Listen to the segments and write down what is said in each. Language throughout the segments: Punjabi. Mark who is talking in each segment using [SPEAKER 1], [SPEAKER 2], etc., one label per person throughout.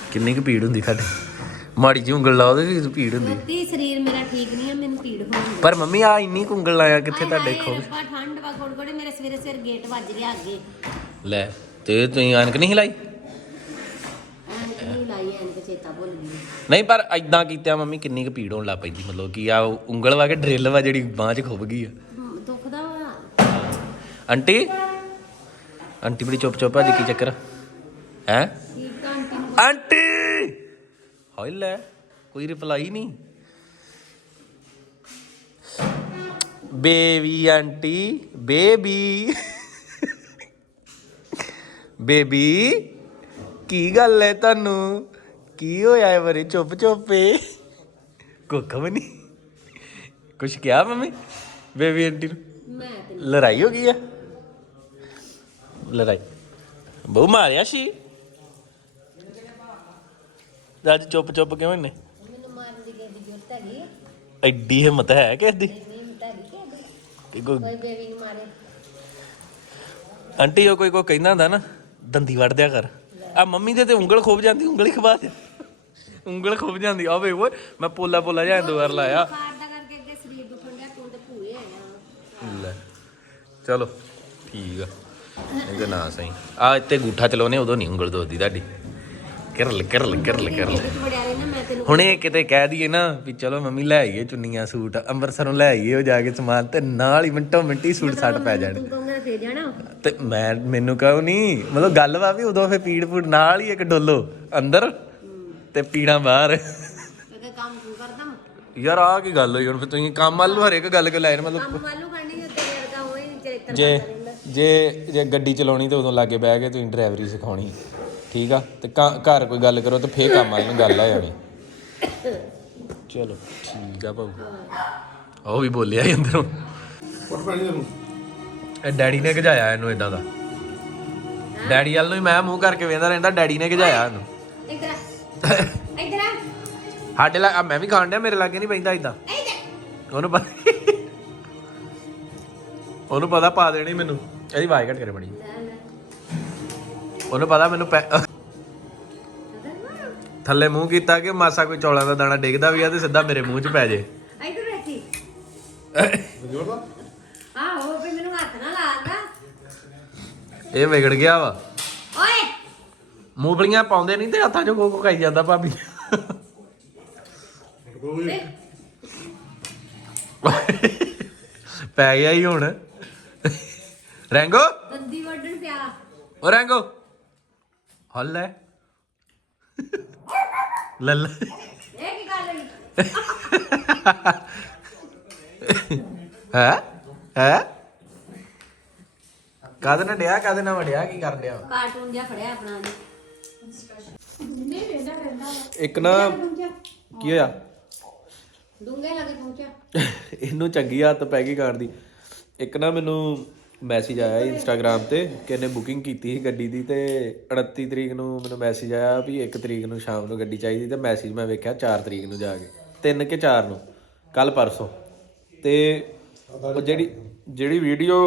[SPEAKER 1] ਕਿੰਨੀ ਕੁ ਭੀੜ ਹੁੰਦੀ ਸਾਡੇ ਮਾੜੀ ਜਿਹੀ ਉਂਗਲ ਲਾਓ ਤੇ ਭੀੜ ਹੁੰਦੀ
[SPEAKER 2] ਤੇ ਸਰੀਰ ਮੇਰਾ ਠੀਕ ਨਹੀਂ ਆ ਮੈਨੂੰ ਭੀੜ ਹੋਣੀ
[SPEAKER 1] ਪਰ ਮੰਮੀ ਆ ਇੰਨੀ ਕੁ ਉਂਗਲ ਲਾਇਆ ਕਿੱਥੇ ਤੁਹਾਡੇ ਖੋ
[SPEAKER 2] ਰੱਬਾ ਠੰਡ ਵਾ ਗੋੜੇ ਮੇਰੇ ਸਵੇਰੇ ਸਵੇਰ ਗੇਟ ਵੱਜ ਗਿਆ ਅੱਗੇ
[SPEAKER 1] ਲੈ ਤੇ ਤੁਸੀਂ ਐਨਕ ਨਹੀਂ ਲਾਈ
[SPEAKER 2] ਐਨਕ ਨਹੀਂ ਲਾਈ ਐਨਕ ਚੇਤਾ ਭੁੱਲ ਗਈ
[SPEAKER 1] ਨਹੀਂ ਪਰ ਐਦਾਂ ਕੀਤਿਆ ਮੰਮੀ ਕਿੰਨੀ ਕੁ ਭੀੜ ਹੋਣ ਲੱਗ ਪੈਂਦੀ ਮਤਲਬ ਕਿ ਆ ਉਂਗਲ ਵਾ ਕੇ ਡਰਿੱਲ ਵਾ ਜਿਹੜੀ ਬਾਂਹ 'ਚ ਖੁੱਭ ਗਈ ਆ
[SPEAKER 2] ਦੁਖਦਾ ਵਾ
[SPEAKER 1] ਆਂਟੀ ਆਂਟੀ ਬੜੀ ਚੁੱਪ ਚੁੱਪ ਆ ਜੀ ਕੀ ਚੱਕਰ ਹੈ
[SPEAKER 2] ਠੀਕ ਤਾਂ ਆਂਟੀ ਨੂੰ
[SPEAKER 1] ਆਂਟੀ ਹਾਏ ਲੈ ਕੋਈ ਰਿਪਲਾਈ ਨਹੀਂ ਬੇਬੀ ਆਂਟੀ ਬੇਬੀ ਬੇਬੀ ਕੀ ਗੱਲ ਹੈ ਤੁਹਾਨੂੰ ਕੀ ਹੋਇਆ ਹੈ ਬਰੇ ਚੁੱਪ ਚੁੱਪੇ ਕੁੱਖ ਵੀ ਨਹੀਂ ਕੁਛ ਕਿਹਾ ਮੰਮੀ ਬੇਬੀ ਆਂਟੀ ਨੂੰ
[SPEAKER 2] ਮੈਂ ਤੇ
[SPEAKER 1] ਲੜਾਈ ਹੋ ਗਈ ਆ ਲੜਾਈ ਬਹੁ ਮਾਰਿਆ ਸੀ ਅੱਜ ਚੁੱਪ ਚੁੱਪ ਕਿਉਂ ਨੇ
[SPEAKER 2] ਮੈਨੂੰ ਮਾਰਨ ਦੀ ਗੇਦੀ ਜ਼ਰੂਰਤ ਹੈਗੀ
[SPEAKER 1] ਐਡੀ ਹਿੰਮਤ ਹੈ ਕਿਸ ਦੀ
[SPEAKER 2] ਨਹੀਂ ਮਤਾਰੀ
[SPEAKER 1] ਕਿ
[SPEAKER 2] ਕੋਈ ਬੇਬੀ ਨੂੰ ਮਾਰੇ
[SPEAKER 1] ਆਂਟੀ ਉਹ ਕੋਈ ਕਹਿੰਦਾ ਹੁੰਦਾ ਨਾ ਦੰਦੀ ਵੜ ਦਿਆ ਕਰ ਆ ਮੰਮੀ ਦੇ ਤੇ ਉਂਗਲ ਖੋਬ ਜਾਂਦੀ ਉਂਗਲ ਹੀ ਖਵਾ ਦੇ ਉਂਗਲ ਖੋਬ ਜਾਂਦੀ ਆ ਵੇ ਓਏ ਮੈਂ ਪੋਲਾ ਜਿਹਾ ਦੋ ਵਾਰ ਲਾਇਆ
[SPEAKER 2] ਕਾਰ ਦਾ ਕਰਕੇ ਅੱਗੇ ਸਰੀਰ ਦੁਖਣ ਗਿਆ ਤੂੰ ਤੇ ਭੂਏ ਆਇਆ
[SPEAKER 1] ਲੈ ਚਲੋ ਠੀਕ ਆ ਇਹਦੇ ਨਾ ਸਹੀ ਆ ਇੱਥੇ ਗੂਠਾ ਚਲਾਉਨੇ ਉਦੋਂ ਨਹੀਂ ਉਂਗਲ ਦੋਦੀ ਤੁਹਾਡੀ ਕਿਰਲ
[SPEAKER 2] ਵੜਿਆਰੇ ਨਾ ਮੈਂ ਤੈਨੂੰ
[SPEAKER 1] ਹੁਣੇ ਕਿਤੇ ਕਹਿ ਦਈਏ ਨਾ ਵੀ ਚਲੋ ਮੰਮੀ ਲੈ ਆਈਏ ਚੁੰਨੀਆਂ ਸੂਟ ਅੰਮ੍ਰਿਤਸਰੋਂ ਲੈ ਆਈਏ ਉਹ ਜਾ ਕੇ ਸਮਾਨ ਤੇ ਨਾਲ ਹੀ ਮਿੰਟੀ ਸੂਟ ਸੱਟ ਪੈ ਜਾਣੇ
[SPEAKER 2] ਤੂੰ ਕਹੂੰਗਾ ਫੇਰ ਜਾਣਾ
[SPEAKER 1] ਤੇ ਮੈਨੂੰ ਕਹੋ ਨਹੀਂ ਮਤਲਬ ਗੱਲ ਵਾ ਵੀ ਉਦੋਂ ਫੇ ਪੀੜ ਨਾਲ ਹੀ ਇੱਕ ਡੋਲੋ ਅੰਦਰ ਤੇ ਪੀੜਾਂ ਬਾਹਰ
[SPEAKER 2] ਮੈਂ ਕੰਮ ਤੂੰ ਕਰਦਾ
[SPEAKER 1] ਯਾਰ ਆ ਕੀ ਗੱਲ ਹੋਈ ਹੁਣ ਫਿਰ ਤੁਸੀਂ ਕੰਮ ਵੱਲ ਹਰੇਕ ਗੱਲ ਕਿਉਂ ਲੈ ਰਹੇ ਮਤਲਬ
[SPEAKER 2] ਕੰਮ ਵਾਲੂ ਕਰਨੀ ਤੇ ਤੇਰੇ ਵਰਗਾ ਹੋਏ ਚਰਿੱਤਰ
[SPEAKER 1] ਜੇ ਗੱਡੀ ਚਲਾਉਣੀ ਤੇ ਉਦੋਂ ਲਾਗੇ ਬਹਿ ਕੇ ਤੁਸੀਂ ਡਰਾਈਵਰੀ ਸਿਖਾਉਣੀ ਠੀਕ ਆ ਤੇ ਘਰ ਕੋਈ ਗੱਲ ਕਰੋ ਤੇ ਫੇਰ ਕੰਮ ਵਾਲੀ ਗੱਲ ਆ ਜਾਣੀ ਚਲੋ ਠੀਕ ਆ ਭਾਊ ਉਹ ਵੀ ਬੋਲਿਆ ਹੀ ਅੰਦਰੋਂ ਇਹ ਡੈਡੀ ਨੇ ਗਜਾਇਆ ਇਹਨੂੰ ਇਦਾਂ ਦਾ ਡੈਡੀ ਵੱਲ ਨੂੰ ਹੀ ਮੈਂ ਮੂੰਹ ਕਰਕੇ ਵੇਂਦਾ ਰਹਿੰਦਾ ਡੈਡੀ ਨੇ ਗਜਾਇਆ ਇਹਨੂੰ
[SPEAKER 2] ਇੱਧਰ ਆ
[SPEAKER 1] ਸਾਡੇ ਲਾ ਮੈਂ ਵੀ ਖਾਣ ਡਿਆ ਮੇਰੇ ਲਾਗੇ ਨਹੀਂ ਪੈਂਦਾ ਇਦਾਂ ਉਹਨੂੰ ਪਤਾ ਪਾ ਦੇਣੀ ਮੈਨੂੰ ਇਹਦੀ ਆਵਾਜ਼ ਘੱਟ ਕਰੇ ਬੜੀ ਉਹਨੂੰ ਪਤਾ ਮੈਨੂੰ ਥੱਲੇ ਮੂੰਹ ਕੀਤਾ ਕਿ ਮਾਸਾ ਕੋਈ ਚੌਲਾਂ ਦਾ ਦਾਣਾ ਡਿੱਗਦਾ ਵੀ ਆ ਤੇ ਸਿੱਧਾ ਮੇਰੇ ਮੂੰਹ 'ਚ ਪੈ ਜੇ
[SPEAKER 2] ਇੱਧਰ ਰੱਖੀ ਆਹੋ ਵੀ ਮੈਨੂੰ ਹੱਥ ਨਾ ਲਾਦਾ
[SPEAKER 1] ਇਹ ਵਿਗੜ ਗਿਆ ਵਾ
[SPEAKER 2] ਓਏ
[SPEAKER 1] ਮੂੰਗਲੀਆਂ ਪਾਉਂਦੇ ਨਹੀਂ ਤੇ ਹੱਥਾਂ 'ਚ ਕੋ ਖਾਈ ਜਾਂਦਾ ਭਾਬੀ ਪੈ ਗਿਆ ਹੀ ਹੁਣ ਰੈਂਗੋ
[SPEAKER 2] ਦੰਦੀ ਵੱਢਣ ਪਿਆ
[SPEAKER 1] ਓ ਰੈਂਗੋ ਹੱਲ ਹੈ ਲੱਲ
[SPEAKER 2] ਇਹ ਕੀ ਗੱਲ ਹੋਈ
[SPEAKER 1] ਹੈ ਕਾਹਦੇ ਨਾਲ ਡਿਆ ਕਾਹਦੇ ਨਾਲ ਵੜਿਆ ਕੀ ਕਰ ਡਿਆ
[SPEAKER 2] ਕਾਰਟੂਨ ਜਿਹਾ ਫੜਿਆ ਆਪਣਾ
[SPEAKER 1] ਇੱਕ ਨਾ ਕੀ ਹੋਇਆ
[SPEAKER 2] ਡੂੰਘੇ ਲਾਗੇ ਪਹੁੰਚਿਆ
[SPEAKER 1] ਇਹਨੂੰ ਚੰਗੀ ਹੱਥ ਪੈ ਗਈ ਕਾਰ ਦੀ ਇੱਕ ਨਾ ਮੈਨੂੰ ਮੈਸੇਜ ਆਇਆ ਇੰਸਟਾਗ੍ਰਾਮ ਤੇ ਕਿ ਇਹਨੇ ਬੁਕਿੰਗ ਕੀਤੀ ਸੀ ਗੱਡੀ ਦੀ ਤੇ 29 ਤਰੀਕ ਨੂੰ ਮੈਨੂੰ ਮੈਸੇਜ ਆਇਆ ਵੀ 1 ਤਰੀਕ ਨੂੰ ਸ਼ਾਮ ਨੂੰ ਗੱਡੀ ਚਾਹੀਦੀ ਤੇ ਮੈਸੇਜ ਮੈਂ ਵੇਖਿਆ 4 ਤਰੀਕ ਨੂੰ ਜਾ ਕੇ 3 ਕਿ 4 ਨੂੰ ਕੱਲ ਪਰਸੋਂ ਤੇ ਉਹ ਜਿਹੜੀ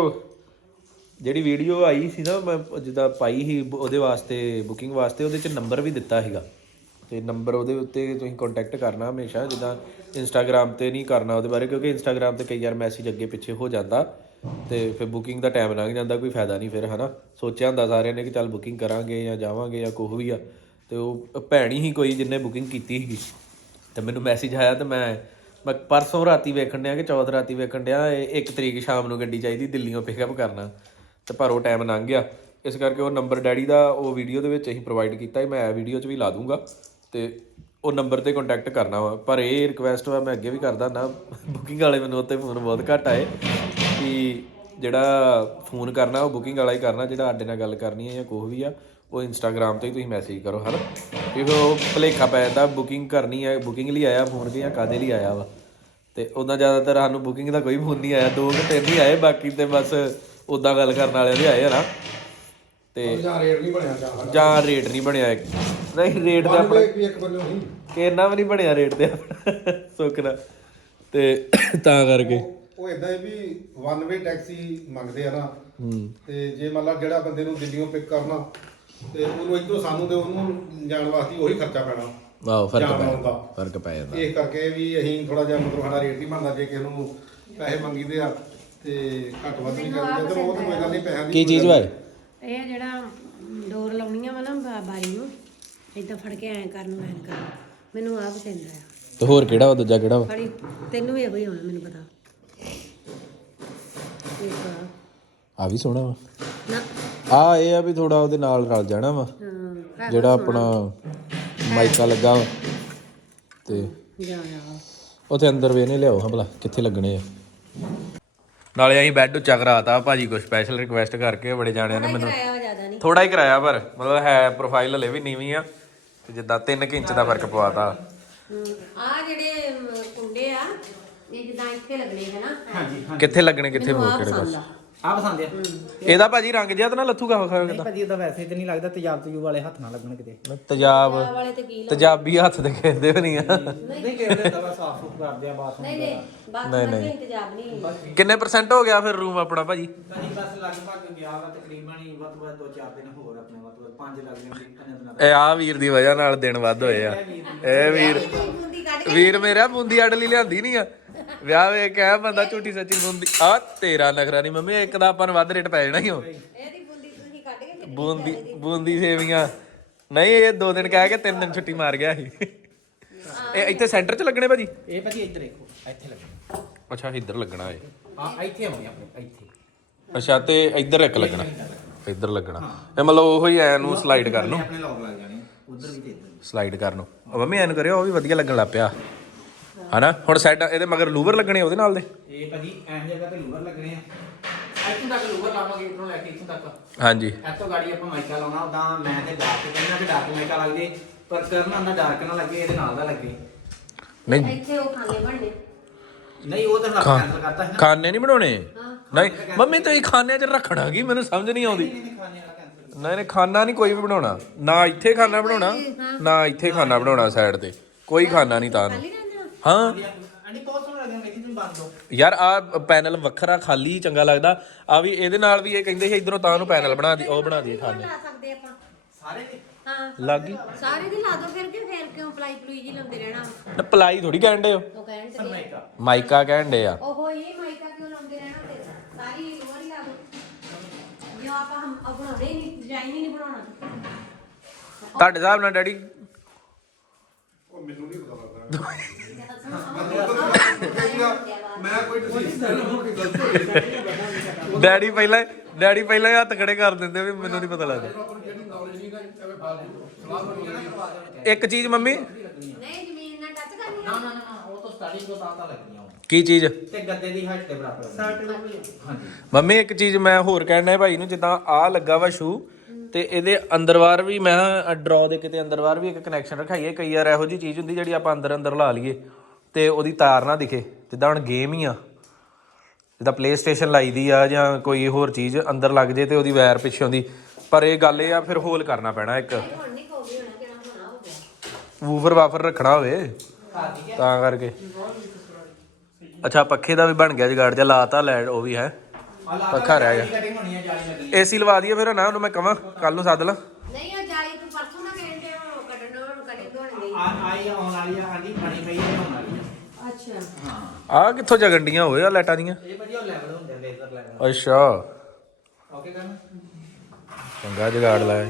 [SPEAKER 1] ਵੀਡੀਓ ਆਈ ਸੀ ਨਾ ਮੈਂ ਜਿੱਦਾਂ ਪਾਈ ਸੀ ਉਹਦੇ ਵਾਸਤੇ ਬੁਕਿੰਗ ਵਾਸਤੇ ਉਹਦੇ 'ਚ ਨੰਬਰ ਵੀ ਦਿੱਤਾ ਸੀਗਾ ਤੇ ਨੰਬਰ ਉਹਦੇ ਉੱਤੇ ਤੁਸੀਂ ਕੰਟੈਕਟ ਕਰਨਾ ਹਮੇਸ਼ਾ ਜਿੱਦਾਂ ਇੰਸਟਾਗ੍ਰਾਮ ਤੇ ਨਹੀਂ ਕਰਨਾ ਉਹਦੇ ਬਾਰੇ ਕਿਉਂਕਿ ਇੰਸਟਾਗ੍ਰਾਮ ਤੇ ਕਈ ਵਾਰ ਮੈਸੇਜ ਅੱਗੇ ਪਿੱਛੇ ਹੋ ਜਾਂਦਾ ਤੇ ਫਿਰ ਬੁਕਿੰਗ ਦਾ ਟਾਈਮ ਲੰਘ ਜਾਂਦਾ ਕੋਈ ਫਾਇਦਾ ਨਹੀਂ ਫਿਰ ਹਨਾ ਸੋਚਿਆ ਹੁੰਦਾ ਸਾਰਿਆਂ ਨੇ ਕਿ ਚੱਲ ਬੁਕਿੰਗ ਕਰਾਂਗੇ ਜਾਂ ਜਾਵਾਂਗੇ ਜਾਂ ਕੁਛ ਵੀ ਆ ਤੇ ਉਹ ਭੈਣੀ ਹੀ ਕੋਈ ਜਿਹਨੇ ਬੁਕਿੰਗ ਕੀਤੀ ਸੀਗੀ ਤੇ ਮੈਨੂੰ ਮੈਸੇਜ ਆਇਆ ਤੇ ਮੈਂ ਪਰਸੋਂ ਰਾਤੀ ਵੇਖਣ ਡਿਆ ਕਿ ਚੌਥ ਰਾਤੀ ਵੇਖਣ ਡਿਆ 1 ਤਰੀਕ ਸ਼ਾਮ ਨੂੰ ਗੱਡੀ ਚਾਹੀਦੀ ਦਿੱਲੀੋਂ ਪਿਕਅਪ ਕਰਨਾ ਤੇ ਪਰ ਉਹ ਟਾਈਮ ਲੰਘ ਗਿਆ ਇਸ ਕਰਕੇ ਉਹ ਨੰਬਰ ਡੈਡੀ ਦਾ ਉਹ ਵੀਡੀਓ ਦੇ ਵਿੱਚ ਅਸੀਂ ਪ੍ਰੋਵਾਈਡ ਕੀਤਾ ਮੈਂ ਵੀਡੀਓ 'ਚ ਵੀ ਲਾ ਦੂੰਗਾ ਤੇ ਉਹ ਨੰਬਰ ਤੇ ਕੰਟੈਕਟ ਕਰਨਾ ਵਾ ਪਰ ਇਹ ਰਿਕੁਐਸਟ ਵਾ ਮੈਂ ਅੱਗੇ ਵੀ ਕਰਦਾ ਨਾ ਬੁਕਿੰਗ ਵਾਲੇ ਮੈਨੂੰ ਉੱਤੇ ਫੋਨ ਬਹੁਤ ਘੱਟ ਆਏ ਕਿ ਜਿਹੜਾ ਫੋਨ ਕਰਨਾ ਉਹ ਬੁਕਿੰਗ ਵਾਲਾ ਹੀ ਕਰਨਾ ਜਿਹੜਾ ਸਾਡੇ ਨਾਲ ਗੱਲ ਕਰਨੀ ਹੈ ਜਾਂ ਕੁਛ ਵੀ ਆ ਉਹ ਇੰਸਟਾਗ੍ਰਾਮ ਤੇ ਹੀ ਤੁਸੀਂ ਮੈਸੇਜ ਕਰੋ ਹੈ ਨਾ ਕਿਉਂਕਿ ਉਹ ਭੁਲੇਖਾ ਪੈ ਜਾਂਦਾ ਬੁਕਿੰਗ ਕਰਨੀ ਹੈ ਬੁਕਿੰਗ ਲਈ ਆਇਆ ਫੋਨ ਕਿ ਜਾਂ ਕਾਹਦੇ ਲਈ ਆਇਆ ਵਾ ਤੇ ਉੱਦਾਂ ਜ਼ਿਆਦਾਤਰ ਸਾਨੂੰ ਬੁਕਿੰਗ ਦਾ ਕੋਈ ਫੋਨ ਨਹੀਂ ਆਇਆ 2 ਕਿ 3 ਹੀ ਆਏ ਬਾਕੀ ਤੇ ਬਸ ਉੱਦਾਂ ਗੱਲ ਕਰਨ ਵਾਲਿਆਂ ਦੇ ਆਏ ਨਾ ਤੇ ਜਾਂ ਰੇਟ ਨਹੀਂ ਬਣਿਆ ਨਹੀਂ ਰੇਟ ਤੇ ਆਪਣਾ ਕਿੰਨਾ ਵੀ ਨਹੀਂ ਬਣਿਆ ਰੇਟ ਤੇ ਸੁੱਕਣਾ ਤੇ ਤਾਂ ਕਰਕੇ
[SPEAKER 3] ਉਹ ਇਦਾਂ ਹੈ ਵੀ 1 ਵੇ ਟੈਕਸੀ ਮੰਗਦੇ ਆ ਨਾ ਤੇ ਜੇ ਮੰਨ ਲਾ ਜਿਹੜਾ ਬੰਦੇ ਨੂੰ ਦਿੱਲੀੋਂ ਪਿਕ ਕਰਨਾ ਤੇ ਉਹਨੂੰ ਇੱਧਰੋਂ ਸਾਨੂੰ ਤੇ ਉਹਨੂੰ ਜਾਣ ਵਾਸਤੇ ਉਹੀ ਖਰਚਾ ਪੈਣਾ
[SPEAKER 1] ਆਹੋ
[SPEAKER 3] ਫਰਕ
[SPEAKER 1] ਪੈ ਜਾਂਦਾ
[SPEAKER 3] ਇਸ ਕਰਕੇ ਵੀ ਅਸੀਂ ਥੋੜਾ ਜਿਹਾ ਮਤਲਬ ਸਾਡਾ ਰੇਟ ਨਹੀਂ ਬਣਦਾ ਜੇ ਕਿਸੇ ਨੂੰ ਪੈਸੇ ਮੰਗੀਦੇ ਆ ਤੇ ਘੱਟ ਵੱਧ ਨਹੀਂ ਕਰਦੇ ਤੇ ਉਹ ਤਾਂ ਕੋਈ ਗੱਲ ਨਹੀਂ ਪੈਸਿਆਂ ਦੀ
[SPEAKER 1] ਕੀ ਚੀਜ਼ ਵਾ
[SPEAKER 4] ਇਹ ਜਿਹੜਾ ਡੋਰ ਲਾਉਣੀਆਂ ਵਾ ਨਾ ਬਾਰੀ ਨੂੰ ਏਦਾਂ ਫੜ ਕੇ ਐਂ ਕਰਨ ਨੂੰ ਐਂ ਕਰਨ ਮੈਨੂੰ ਆਹ ਪਸੰਦ ਆਇਆ
[SPEAKER 1] ਤੇ ਹੋਰ ਕਿਹੜਾ ਵਾ ਦੂਜਾ ਕਿਹੜਾ ਵਾ
[SPEAKER 4] ਫੜੀ ਤੈਨੂੰ ਵੀ ਇਹੋ ਹੀ ਹੋਣਾ ਮੈਨੂੰ ਪਤਾ ਇੱਕ
[SPEAKER 1] ਆ ਵੀ ਸੋਹਣਾ ਵਾ
[SPEAKER 4] ਨਾ
[SPEAKER 1] ਆ ਇਹ ਆ ਵੀ ਥੋੜਾ ਉਹਦੇ ਨਾਲ ਰਲ ਜਾਣਾ ਵਾ ਜਿਹੜਾ ਆਪਣਾ ਮਾਈਕਾ ਲੱਗਾ ਵਾ ਤੇ
[SPEAKER 4] ਜਾ ਆ
[SPEAKER 1] ਉਥੇ ਅੰਦਰ ਵੇਨੇ ਲਿਆਓ ਹਾਂ ਭਲਾ ਕਿੱਥੇ ਲੱਗਣੇ ਆ ਨਾਲੇ ਅਸੀਂ ਬੈੱਡ ਉੱਚਾ ਕਰਾਤਾ ਭਾਜੀ ਕੋ ਸਪੈਸ਼ਲ ਰਿਕੁਐਸਟ ਕਰਕੇ ਬੜੇ ਜਾਣਿਆਂ ਨੇ ਮੈਨੂੰ
[SPEAKER 4] ਕਰਾਇਆ ਜ਼ਿਆਦਾ ਨਹੀਂ
[SPEAKER 1] ਥੋੜਾ ਹੀ ਕਰਾਇਆ ਪਰ ਮਤਲਬ ਹੈ ਪ੍ਰੋਫਾਈਲ ਹਲੇ ਵੀ ਨੀਵੀਂ ਆ ਤੇ ਜਿੱਦਾਂ 3 ਇੰਚ ਦਾ ਫਰਕ ਪਵਾਤਾ
[SPEAKER 4] ਆ ਜਿਹੜੇ ਕੁੰਡੇ ਆ ਇਹ ਜਿੱਦਾਂ ਇੱਥੇ ਲੱਗਣੇ ਹੈ ਨਾ
[SPEAKER 5] ਹਾਂਜੀ
[SPEAKER 1] ਕਿੱਥੇ ਲੱਗਣੇ ਕਿੱਥੇ
[SPEAKER 4] ਮੈਨੂੰ
[SPEAKER 1] ਹੋਰ
[SPEAKER 4] ਆਹ
[SPEAKER 1] ਕਿਹੜੇ
[SPEAKER 4] ਪਸੰਦ
[SPEAKER 1] ਪਾਸੇ
[SPEAKER 4] ਆ
[SPEAKER 5] ਆ ਪਸੰਦ ਆ
[SPEAKER 1] ਇਹਦਾ ਭਾਜੀ ਰੰਗ ਜਿਹਾ ਤਾਂ ਨਾ ਲੱਥੂਗਾ
[SPEAKER 5] ਨਹੀਂ
[SPEAKER 1] ਹੋਗਾ
[SPEAKER 5] ਭਾਜੀ ਉਹਦਾ ਵੈਸੇ ਤੇ ਨਹੀਂ ਲੱਗਦਾ ਤੇਜ਼ਾਬ ਤਯੂਬ ਵਾਲੇ ਹੱਥ ਨਾਲ ਲੱਗਣ ਕਿਤੇ
[SPEAKER 1] ਤੇਜ਼ਾਬ
[SPEAKER 4] ਵਾਲੇ ਤੇ ਕੀ
[SPEAKER 1] ਤੇਜ਼ਾਬੀ ਹੱਥ ਦੇ ਕਹਿੰਦੇ ਵੀ ਨਹੀਂ ਆ
[SPEAKER 5] ਨਹੀਂ ਕਿਹੜੇ ਦਵਾ ਸਾਫ ਸੁਥ ਕਰਦੇ ਆ ਬਾਥਰੂਮ
[SPEAKER 4] ਨਹੀਂ ਨਹੀਂ ਬਾਕੀ ਦਾ ਇੰਤਜ਼ਾਮ ਨਹੀਂ
[SPEAKER 1] ਕਿੰਨੇ % ਹੋ ਗਿਆ ਫਿਰ ਰੂਮ ਆਪਣਾ ਭਾਜੀ
[SPEAKER 5] ਭਾਜੀ ਬਸ ਲਗਭਗ ਗਿਆ ਵਾ ਤਕਰੀਬਨ ਹੀ ਵੱਧ ਤੋਂ ਵੱਧ 2-4 ਦਿਨ ਹੋਰ ਆਪਣੇ ਵੱਧ ਤੋਂ ਵੱਧ 5 ਲੱਗ ਜਾਂਦੇ ਕਿੰਨੇ ਦਿਨਾਂ ਦਾ
[SPEAKER 1] ਇਹ ਆ ਵੀਰ ਦੀ ਵਜ੍ਹਾ ਨਾਲ ਦਿਨ ਵੱਧ ਹੋਏ ਆ ਇਹ ਵੀਰ ਮੇਰਾ ਬੂੰਦੀ ਅੱਡ ਲਈ ਲਿਆਂਦੀ ਨਹੀਂ ਆ ਵਿਆਹ ਵੇ ਕਹਿ ਬੰਦਾ ਝੂਠੀ ਸੱਚੀ ਬੂੰਦੀ ਆ ਤੇਰਾ ਨਖਰਾ ਨਹੀਂ ਮੰਮੀ ਇੱਕ ਦਾ ਆਪਾਂ ਨੂੰ ਵੱਧ ਰੇਟ ਪੈ ਜਾਣਾ ਹੀ ਹੋ
[SPEAKER 4] ਇਹਦੀ ਬੁੰਦੀ ਤੁਸੀਂ ਕੱਢ ਕੇ
[SPEAKER 1] ਬੂੰਦੀ ਸੇਵੀਆਂ ਨਹੀਂ ਇਹ 2 ਦਿਨ ਕਹਿ ਕੇ 3 ਦਿਨ ਛੁੱਟੀ ਮਾਰ ਗਿਆ ਸੀ ਇਹ ਇੱਥੇ ਸੈਂਟਰ 'ਚ ਲੱਗਣੇ ਭਾਜੀ
[SPEAKER 5] ਇਹ ਭਾਜੀ ਇੱਧਰ ਦੇਖੋ ਇੱਥੇ ਲੱਗਣਾ
[SPEAKER 1] ਅੱਛਾ ਇੱਧਰ ਲੱਗਣਾ ਏ
[SPEAKER 5] ਆ ਇੱਥੇ ਆਉਣੀ ਆਪਣੇ ਇੱਥੇ
[SPEAKER 1] ਅੱਛਾ ਤੇ ਇੱਧਰ ਇੱਕ ਲੱਗਣਾ ਇੱਧਰ ਲੱਗਣਾ ਇਹ ਮਤਲਬ ਉਹੋ ਹੀ ਐ ਨੂੰ ਸਲਾਈਡ ਕਰ ਨੂੰ
[SPEAKER 5] ਆਪਣੇ ਲੌਕ ਲੱਗ ਜਾਣੇ ਉਧਰ ਵੀ ਤੇ ਇੱਧਰ ਵੀ।
[SPEAKER 1] ਸਲਾਈਡ ਕਰਨ ਨੂੰ ਉਹ ਮੰਮੀ ਐਨ ਕਰਿਓ ਉਹ ਵੀ ਵਧੀਆ ਲੱਗਣ ਲੱਗ ਪਿਆ ਹਨਾ ਹੁਣ ਸਾਈਡ ਇਹਦੇ ਮਗਰ ਲੂਵਰ ਲੱਗਣੇ ਉਹਦੇ ਨਾਲ ਦੇ
[SPEAKER 5] ਇਹ ਭਾਜੀ ਐਂ ਜਗ੍ਹਾ ਤੇ ਲੂਵਰ ਲੱਗਣੇ ਆ ਇੱਥੋਂ ਤੱਕ ਲੂਵਰ ਲਾਵਾਂਗੇ ਇੱਥੋਂ ਲੈ ਕੇ ਇੱਥੋਂ ਤੱਕ
[SPEAKER 1] ਹਾਂਜੀ
[SPEAKER 5] ਇੱਥੋਂ ਗਾੜੀ ਆਪਾਂ ਮਾਈਕਾ ਲਾਉਣਾ ਉਦਾਂ ਮੈਂ ਤੇ ਡਾਰਕ ਕਹਿੰਦਾ ਕਿ ਡਾਰਕ ਮਾਈਕਾ ਲੱਗ ਜੇ ਪਰ ਕਰਨ ਆਂਦਾ ਡਾਰਕ ਨਾ ਲੱਗੇ ਇਹਦੇ ਨਾਲ ਦਾ ਲੱਗੇ
[SPEAKER 1] ਨਹੀਂ
[SPEAKER 4] ਇੱਥੇ ਉਹ ਖਾਣੇ ਬਣਨੇ
[SPEAKER 5] ਨਹੀਂ ਉਹ ਤਾਂ ਆਪਾਂ ਕੈਂਸਲ ਕਰਤਾ ਹੈ ਨਾ
[SPEAKER 1] ਖਾਣੇ ਨਹੀਂ ਬਣਾਉਣੇ ਨਹੀਂ ਮੰਮੀ ਤੁਸੀਂ ਖਾਣਿਆਂ 'ਚ ਰੱਖਣਾ ਕੀ ਮੈਨੂੰ ਸਮਝ ਨਹੀਂ ਆਉਂਦੀ
[SPEAKER 5] ਨਹੀਂ ਖਾਣੇ ਵਾਲਾ ਕੈਂਸਲ
[SPEAKER 1] ਨਹੀਂ ਨਹੀਂ ਖਾਣਾ ਨਹੀਂ ਕੋਈ ਵੀ ਬਣਾਉਣਾ ਨਾ ਇੱਥੇ ਖਾਣਾ ਬਣਾਉਣਾ ਨਾ ਇੱਥੇ ਖਾਣਾ ਬਣਾਉਣਾ ਸਾਈਡ ਤੇ ਕੋਈ ਖਾਣਾ ਨਹੀਂ ਤਾਂ ਨੂੰ ਹਾਂ
[SPEAKER 5] ਆਂਟੀ ਬਹੁਤ ਸੋਹਣਾ ਲੱਗਦਾ ਇੱਥੇ ਤੁਸੀਂ ਬੰਦ ਦੋ
[SPEAKER 1] ਯਾਰ ਆ ਪੈਨਲ ਵੱਖਰਾ ਖਾਲੀ ਚੰਗਾ ਲੱਗਦਾ ਆ ਵੀ ਇਹਦੇ ਨਾਲ ਵੀ ਇਹ ਕਹਿੰਦੇ ਸੀ ਇਧਰੋਂ ਤਾਂ ਨੂੰ ਪੈਨਲ ਬਣਾ ਦੀ ਉਹ ਬਣਾ ਦੀ ਖਾਣੇ
[SPEAKER 4] ਲਾ ਸਕਦੇ ਆਪਾਂ
[SPEAKER 5] ਸਾਰੇ ਦੇ
[SPEAKER 4] ਹਾਂ
[SPEAKER 1] ਲੱਗ ਗਈ
[SPEAKER 4] ਸਾਰੇ ਦੀ ਲਾ ਦੋ ਫਿਰ ਕਿਉਂ ਪਲਾਈ ਪਲੂਈ ਜੀ ਲਾਉਂਦੇ ਰਹਿਣਾ
[SPEAKER 1] ਨਾ ਪਲਾਈ ਥੋੜੀ ਕਹਿਣ ਦੇ ਹੋ
[SPEAKER 4] ਉਹ ਕਹਿਣ ਤੇ
[SPEAKER 5] ਮਾਈਕਾ
[SPEAKER 1] ਮਾਈਕਾ ਕਹਿਣ ਦੇ ਆ
[SPEAKER 4] ਉਹ ਇਹ ਮਾਈਕਾ ਕਿਉਂ ਲਾਉਂਦੇ ਰਹਿਣਾ ਤੇ ਸਾਰੀ ਲੋਰ ਹੀ ਲਾ ਦੋ ਜੋ ਆਪਾਂ ਹਮ ਬਣਾਉਣੇ ਹੀ ਨਹੀਂ ਡਿਜ਼ਾਈਨ ਹੀ ਨਹੀਂ ਬਣਾਉਣਾ
[SPEAKER 1] ਤੁਹਾਡੇ ਹਿਸਾਬ ਨਾਲ ਡੈਡੀ
[SPEAKER 3] ਉਹ ਮੈਨੂੰ ਨਹੀਂ ਪਤਾ ਲੱਗਦਾ ਮੈਂ ਕੋਈ ਡਿਸੀਜਨ ਹੋ ਕੇ ਗਲਤ ਹੋਈ
[SPEAKER 1] ਡੈਡੀ ਪਹਿਲਾਂ ਹੀ ਹੱਥ ਖੜੇ ਕਰ ਦਿੰਦੇ ਵੀ ਮੈਨੂੰ ਨਹੀਂ ਪਤਾ ਲੱਗਦਾ
[SPEAKER 3] ਜਿਹੜੀ ਨੌਲੇਜ ਨਹੀਂ ਗਾ ਐਵੇਂ ਫਾਲਤੂ
[SPEAKER 1] ਇੱਕ ਚੀਜ਼ ਮੰਮੀ
[SPEAKER 4] ਨਹੀਂ ਜ਼ਮੀਨ ਨਾਲ ਟੱਚ ਕਰਨੀ
[SPEAKER 5] ਨਾ ਨਾ ਨਾ ਉਹ ਤਾਂ ਸਟਾਰਟਿੰਗ ਤੋਂ ਤਾਂ ਲੱਗਣੀਆਂ
[SPEAKER 1] ਕੀ ਚੀਜ਼
[SPEAKER 5] ਤੇ ਗੱਦੇ ਦੀ ਹਾਈਟ ਦੇ ਬਰਾਬਰ ਹਾਂਜੀ
[SPEAKER 1] ਮੰਮੀ ਇੱਕ ਚੀਜ਼ ਮੈਂ ਹੋਰ ਕਹਿਣਾ ਹੈ ਭਾਈ ਨੂੰ ਜਿੱਦਾਂ ਆ ਲੱਗਾ ਵਾ ਸ਼ੂ ਤੇ ਇਹਦੇ ਅੰਦਰਵਾਰ ਵੀ ਮੈਂ ਡਰਾ ਦੇ ਕਿਤੇ ਅੰਦਰਵਾਰ ਵੀ ਇੱਕ ਕਨੈਕਸ਼ਨ ਰਖਾਈਏ ਕਈ ਵਾਰ ਇਹੋ ਜੀ ਚੀਜ਼ ਹੁੰਦੀ ਜਿਹੜੀ ਆਪਾਂ ਅੰਦਰ ਲਾ ਲਈਏ ਤੇ ਉਹਦੀ ਤਾਰ ਨਾ ਦਿਖੇ ਜਿੱਦਾਂ ਹੁਣ ਗੇਮ ਹੀ ਆ ਜਿੱਦਾਂ ਪਲੇ ਸਟੇਸ਼ਨ ਲਾਈਦੀ ਆ ਜਾਂ ਕੋਈ ਹੋਰ ਚੀਜ਼ ਅੰਦਰ ਲੱਗ ਜੇ ਤੇ ਉਹਦੀ ਵਾਇਰ ਪਿੱਛੇ ਆਉਂਦੀ ਪਰ ਇਹ ਗੱਲ ਇਹ ਆ ਫਿਰ ਹੋਲ ਕਰਨਾ ਪੈਣਾ ਇੱਕ
[SPEAKER 4] ਹੁਣ ਨਹੀਂ ਕੋਗੀ ਹੋਣਾ ਕਿਹੜਾ ਹੋਣਾ ਹੋ ਗਿਆ
[SPEAKER 1] ਵੂਫਰ ਵਾਫਰ ਰੱਖਣਾ ਹੋਵੇ ਤਾਂ ਕਰਕੇ ਅੱਛਾ ਪੱਖੇ ਦਾ ਵੀ ਬਣ ਗਿਆ ਜਗਾੜ ਜਾਂ ਲਾਤਾ ਲੈਟ ਉਹ ਵੀ ਹੈ ਪੱਖਾ ਰਹਿ ਗਿਆ
[SPEAKER 5] ਕਟਿੰਗ ਹੋਣੀ ਹੈ ਜਾਲੀ ਲੱਗਣੀ
[SPEAKER 1] ਏਸੀ ਲਵਾ ਦਈਏ ਫਿਰ ਨਾ ਉਹਨੂੰ ਮੈਂ ਕਹਾਂ ਕੱਲ ਨੂੰ ਸੱਦ ਲਾ
[SPEAKER 4] ਨਹੀਂ ਉਹ ਜਾਲੀ ਤੂੰ ਪਰਸੋਂ ਨਾ ਕਹਿੰਦੇ ਉਹ ਕਟਿੰਗ ਹੋਣ ਗਈ
[SPEAKER 5] ਆਈ ਆਉਣ ਵਾਲੀ ਆ ਹਾਂਜੀ ਬਣੀ ਪਈ ਹੈ ਆਉਣ ਵਾਲੀ ਆ
[SPEAKER 4] ਅੱਛਾ
[SPEAKER 5] ਹਾਂ
[SPEAKER 1] ਆ ਕਿੱਥੋਂ ਜਗੰਡੀਆਂ ਹੋਏ ਆ ਲਾਈਟਾਂ ਦੀਆਂ
[SPEAKER 5] ਇਹ ਵਧੀਆ ਲੈਵਲ ਹੁੰਦੇ ਲੇਜ਼ਰ ਲੈਵਲ
[SPEAKER 1] ਅੱਛਾ
[SPEAKER 5] ਓਕੇ ਕਰਨ
[SPEAKER 1] ਚੰਗਾ ਜਗਾੜ ਲਾਇਆ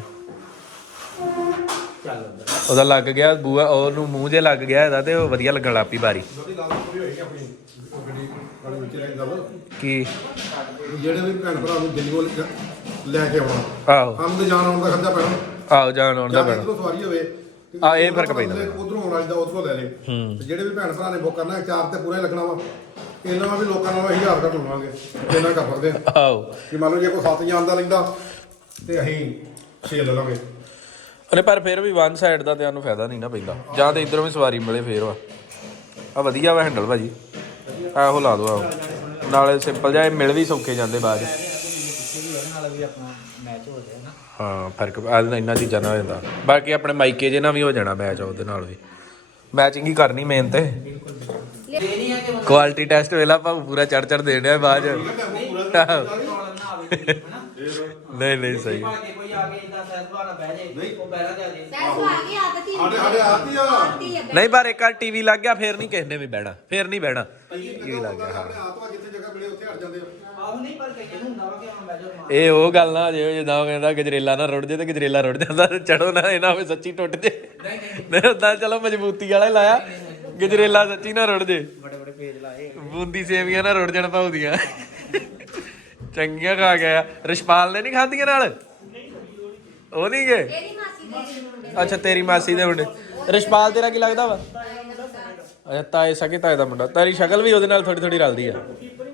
[SPEAKER 5] ਚੱਲ ਅੰਦਰ
[SPEAKER 1] ਉਹਦਾ ਲੱਗ ਗਿਆ ਬੂਆ ਉਹਨੂੰ ਮੂੰਹ ਜੇ ਲੱਗ ਗਿਆ ਇਹਦਾ ਤੇ ਉਹ ਵਧੀਆ ਲੱਗਣ ਲੱਗ ਪਈ ਬਾਰੀ
[SPEAKER 3] ਉਹਦੀ ਗੱਲ ਪੂਰੀ ਹੋਈ ਕਿ ਆਪਣੀ ਉਹ ਗੱਡੀ ਵਾਲੀ ਵਿੱਚ ਰਹਿ ਗੱਲ
[SPEAKER 1] ਕੀ
[SPEAKER 3] ਜਿਹੜੇ ਵੀ ਭੈਣ ਭਰਾ ਨੂੰ ਦਿੱਲੀ ਵੱਲ ਲੈ ਕੇ ਆਉਣਾ
[SPEAKER 1] ਆਹੋ
[SPEAKER 3] ਸਾਨੂੰ ਤੇ ਜਾਣ ਆਉਣ ਦਾ ਖਰਚਾ ਪੈਣਾ
[SPEAKER 1] ਆਹੋ ਜਾਣ ਆਉਣ ਦਾ
[SPEAKER 3] ਜਾਂ
[SPEAKER 1] ਪੈਣਾ
[SPEAKER 3] ਇੱਧਰੋਂ ਸਵਾਰੀ ਹੋਵੇ
[SPEAKER 1] ਆ, ਇਹ ਫਰਕ ਪੈਂਦਾ
[SPEAKER 3] ਉਧਰੋਂ ਆਉਣਾ ਜਿੱਦਾਂ ਉਧਰੋਂ ਲੈ ਲੇ ਤੇ ਜਿਹੜੇ ਵੀ ਭੈਣ ਭਰਾ ਨੇ ਬੁੱਕ ਕਰਨਾ ਚਾਰ ਤੇ ਪੂਰਾ ਹੀ ਲੱਗਣਾ ਵਾ ਇਹਨਾਂ ਵੀ ਲੋਕਾਂ ਨਾਲ 1000 ਘੱਟ ਲਵਾਂਗੇ ਇਹਨਾਂ ਕਰ ਸਕਦੇ ਆ
[SPEAKER 1] ਆਹੋ
[SPEAKER 3] ਕਿ ਮੰਨ ਲਓ ਜੇ ਕੋਈ 7 ਜਾਣ ਦਾ ਲੈਂਦਾ ਤੇ ਅਸੀਂ 6 ਲੈ ਲਾਂਗੇ
[SPEAKER 1] ਅਰੇ ਪਰ ਫਿਰ ਵੀ ਵਨ ਸਾਈਡ ਦਾ ਤੇ ਸਾਨੂੰ ਫਾਇਦਾ ਨਹੀਂ ਨਾ ਪੈਂਦਾ ਜਾਂ ਤੇ ਇਧਰੋਂ ਵੀ ਸਵਾਰੀ ਮਿਲੇ ਫੇਰ ਵਾ ਆ ਵਧੀਆ ਵਾ ਹੈਂਡਲ ਭਾਜੀ ਆਹੋ ਲਾ ਦੋ ਆਹੋ ਨਾਲੇ ਸਿੰਪਲ ਜਿਹਾ ਇਹ ਮਿਲ ਵੀ ਸੌਖੇ ਜਾਂਦੇ ਬਾਅਦ
[SPEAKER 5] ਨਾਲ ਵੀ ਆਪਣਾ ਮੈਚ ਹੋ ਜਾਏ ਨਾ
[SPEAKER 1] ਹਾਂ ਫਰਕ ਇੰਨਾ ਚੀਜ਼ਾਂ ਨਾਲ ਹੋ ਜਾਂਦਾ ਬਾਕੀ ਆਪਣੇ ਮਾਈਕੇ ਜੇ ਨਾਲ ਵੀ ਹੋ ਜਾਣਾ ਮੈਚ ਉਹਦੇ ਨਾਲ ਵੀ ਮੈਚਿੰਗ ਹੀ ਕਰਨੀ ਮੇਨ ਤੇ
[SPEAKER 5] ਇਹ ਨਹੀਂ ਹੈ ਕਿ
[SPEAKER 1] ਕੁਆਲਿਟੀ ਟੈਸਟ ਵੇਲਾ ਭਾਵੇਂ ਪੂਰਾ ਚੜ ਦੇਣ ਡਿਆ ਬਾਅਦ ਚ
[SPEAKER 5] ਪ੍ਰੋਬਲਮ ਨਾ ਆਵੇ ਹਨਾ
[SPEAKER 1] ਨਹੀਂ ਨਹੀਂ ਸਹੀ
[SPEAKER 5] ਭਾਵੇਂ ਕੋਈ ਆ ਕੇ ਇਦਾਂ ਸਹਿਬਾ ਨਾ ਬਹਿ ਜੇ ਉਹ ਬਹਿਰਾ ਤੇ ਆ ਜੇ
[SPEAKER 2] ਸੈਸ ਆ ਗਈ ਆਦਤ ਹੀ
[SPEAKER 3] ਸਾਡੇ ਆਤੀ ਆ
[SPEAKER 2] ਆਦਤੀ ਹੈ
[SPEAKER 1] ਨਹੀਂ ਪਰ ਇੱਕ ਵਾਰ ਟੀਵੀ ਲੱਗ ਗਿਆ ਫੇਰ ਨਹੀਂ ਕਿਸੇ ਨੇ ਵੀ ਬਹਿਣਾ ਫੇਰ ਨਹੀਂ ਬਹਿਣਾ ਟੀਵੀ ਲੱਗ ਗਿਆ
[SPEAKER 3] ਆਪਣੇ ਆਤਮਾ ਜਿੱਥੇ ਜਗ੍ਹਾ ਮਿਲੇ ਉੱਥੇ ਹਟ ਜਾਂਦੇ ਆ
[SPEAKER 5] ਆਹ ਨਹੀਂ ਪਰ ਕਈਆਂ ਨੂੰ ਹੁੰਦਾ ਵਾ ਕਿ ਹਾਂ ਬਹਿ ਜਾਓ
[SPEAKER 1] ਇਹ ਉਹ ਗੱਲ ਨਾ ਜੇ ਜਿੱਦਾਂ ਉਹ ਕਹਿੰਦਾ ਗਜਰੇਲਾ ਨਾ ਰੁੜ ਜੇ ਤੇ ਗਜਰੇਲਾ ਰੁੜ ਜਾਂਦਾ ਚੜੋ ਨਾ ਇਹ ਨਾ ਹੋਵੇ ਸੱਚੀ ਟੁੱਟ ਜੇ ਨਹੀਂ ਉਦਾਂ ਚਲੋ ਮਜ਼ਬੂਤੀ ਵਾਲਾ ਹੀ ਲਾਇਆ ਗਜਰੇਲਾ ਸੱਚੀ ਨਾ ਰੁੜ ਜੇ
[SPEAKER 5] ਬੜੇ ਬੜੇ ਪੇਜ ਲਾਏ
[SPEAKER 1] ਬੂੰਦੀ ਸੇਵੀਆਂ ਨਾ ਰੁੜ ਜਾਣ ਭਾਉਦੀਆਂ ਚੰਗੀਆਂ ਖਾ ਗਿਆ ਰਿਸ਼ਪਾਲ ਨੇ ਨਹੀਂ ਖਾਧੀਆਂ ਨਾਲ ਉਹ ਨਹੀਂ ਗਏ
[SPEAKER 2] ਇਹਦੀ ਮਾਸੀ ਦੇ ਮੁੰਡੇ
[SPEAKER 1] ਅੱਛਾ ਤੇਰੀ ਮਾਸੀ ਦੇ ਮੁੰਡੇ ਰਿਸ਼ਪਾਲ ਤੇਰਾ ਕੀ ਲੱਗਦਾ ਵਾ ਅੱਛਾ ਤਾਏ ਸਕੇ ਤਾਏ ਦਾ ਮੁੰਡਾ ਤੇਰੀ ਸ਼ਕਲ ਵੀ ਉਹਦੇ ਨਾਲ ਥੋੜੀ ਥੋੜੀ ਰਲਦੀ ਆ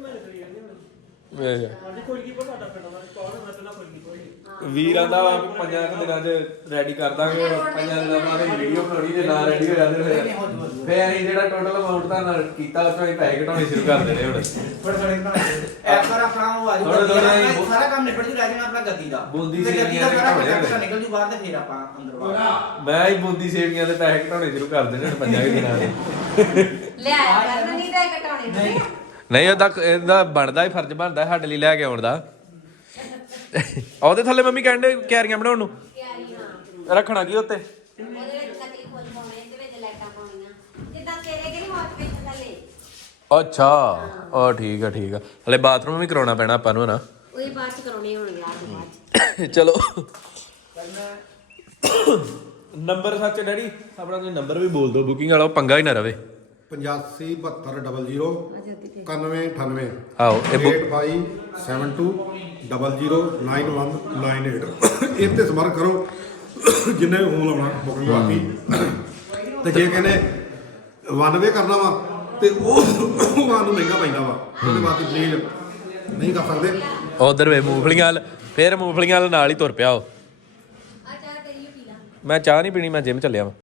[SPEAKER 1] ਵੀਰਾਂ ਦਾ ਪੰਜਾਂ ਕੁ ਦਿਨਾਂ ਚ ਰੈਡੀ ਕਰ ਦਾਂਗੇ ਪੰਜਾਂ ਦਿਨਾਂ ਬਾਅਦ ਵੀਡੀਓ ਬਣਾਉਣੀ ਤੇ ਨਾ ਰੈਡੀ ਹੋ ਜਾਂਦੇ ਫਿਰ ਅਸੀਂ ਜਿਹੜਾ ਟੋਟਲ ਅਮਾਉਂਟ ਦਾ ਨਾਲ ਕੀਤਾ ਉਸ ਤੋਂ ਅਸੀਂ ਪੈਸੇ ਘਟਾਉਣੇ ਸ਼ੁਰੂ ਕਰ ਦੇਣੇ ਹੁਣ
[SPEAKER 5] ਥੋੜੇ ਥੋੜੇ ਐਪ ਪਰ ਆਪਣਾ ਉਹ ਆ ਜਾਊਗਾ ਸਾਰਾ ਕੰਮ ਨਿਬੜ ਜੂ ਰਹਿ ਜਾਣਾ ਆਪਣਾ ਗੱਦੀ ਦਾ
[SPEAKER 1] ਬੂੰਦੀ
[SPEAKER 5] ਤੇ ਗੱਦੀ ਦਾ
[SPEAKER 1] ਸੇਵੀਆਂ
[SPEAKER 5] ਸਾਰਾ
[SPEAKER 1] ਦੇ
[SPEAKER 5] ਖਰਚਾ ਨਿਕਲ ਜੂ ਬਾਹਰ ਤੇ ਫਿਰ ਆਪਾਂ ਅੰਦਰ ਬਾਹਰ
[SPEAKER 1] ਮੈਂ ਹੀ ਬੂੰਦੀ ਸੇਵੀਆਂ ਦੇ ਪੈਸੇ ਘਟਾਉਣੇ ਸ਼ੁਰੂ ਕਰ ਦੇਣੇ ਹੁਣ ਪੰਜਾਂ ਕੁ ਦਿਨਾਂ ਦੇ
[SPEAKER 2] ਲਿਆਇਆ ਕਰਨ ਨਹੀਂ ਤਾਂ ਘਟਾਉਣੇ ਨਹੀਂ
[SPEAKER 1] ਨਹੀਂ ਇਹਦਾ ਬਣਦਾ ਹੀ ਫਰਜ਼ ਬਣਦਾ ਸਾਡੇ ਲਈ ਲੈ ਕੇ ਆਉਣ ਦਾ ਉਹਦੇ ਥੱਲੇ ਮੰਮੀ ਕਹਿੰਦੇ ਕਿਆਰੀਆਂ ਬਣਾਉਣ ਨੂੰ
[SPEAKER 2] ਤਿਆਰੀ ਹਾਂ
[SPEAKER 1] ਰੱਖਣਾ ਕੀ ਉੱਤੇ
[SPEAKER 2] ਉਹਦੇ ਵਿੱਚ ਕਤੀ ਫੁੱਲ ਪਾਉਣੇ ਤੇ ਵਿੱਚ ਲਾਈਟਾਂ ਪਾਉਣੀਆਂ ਜਿੱਦਾਂ ਤੇਰੇ ਕਿ ਨਹੀਂ ਵਾਚ ਵਿੱਚ ਥੱਲੇ
[SPEAKER 1] ਅੱਛਾ ਉਹ ਠੀਕ ਆ ਹਲੇ ਬਾਥਰੂਮ ਵੀ ਕਰਾਉਣਾ ਪੈਣਾ ਆਪਾਂ ਨੂੰ ਨਾ
[SPEAKER 2] ਉਹੀ ਬਾਅਦ ਚ ਕਰਾਉਣੇ ਹੋਣਗੇ ਆ ਤੋਂ ਬਾਅਦ
[SPEAKER 1] ਚਲੋ ਨੰਬਰ ਸੱਚ ਡੈਡੀ ਆਪਣਾ ਤੁਸੀਂ ਨੰਬਰ ਵੀ ਬੋਲ ਦਿਓ ਬੁਕਿੰਗ ਵਾਲਾ ਉਹ ਪੰਗਾ ਹੀ ਨਾ ਰਵੇ
[SPEAKER 3] 85 7200 9198
[SPEAKER 1] ਆਓ ਇਹ
[SPEAKER 3] 8572 009198 ਇਹ ਤੇ ਸੰਪਰਕ ਕਰੋ ਜਿੰਨੇ ਵੀ ਫੋਨ ਲਾਉਣਾ ਬੁਕਿੰਗ ਵਾਸਤੇ ਤੇ ਜੇ ਕਹਿੰਦੇ ਵਨ ਵੇ ਕਰਨਾ ਵਾ ਤੇ ਉਹ ਵਨ ਨੂੰ ਮਹਿੰਗਾ ਪੈਂਦਾ ਵਾ ਉਹਦੇ ਵਾਸਤੇ ਪਲੀਜ਼ ਨਹੀਂ ਕਰ ਸਕਦੇ
[SPEAKER 1] ਉਧਰ ਵੇ ਮੂੰਗਫਲੀਆਂ ਵਾਲ ਫੇਰ ਮੂੰਗਫਲੀਆਂ ਵਾਲ ਨਾਲ ਹੀ ਤੁਰ ਪਿਆ ਉਹ
[SPEAKER 2] ਆ ਚਾਹ ਤੇਰੀ ਪੀ ਲਾ
[SPEAKER 1] ਮੈਂ ਚਾਹ ਨਹੀਂ ਪੀਣੀ ਮੈਂ ਜਿਮ ਚੱਲਿਆ ਵਾਂ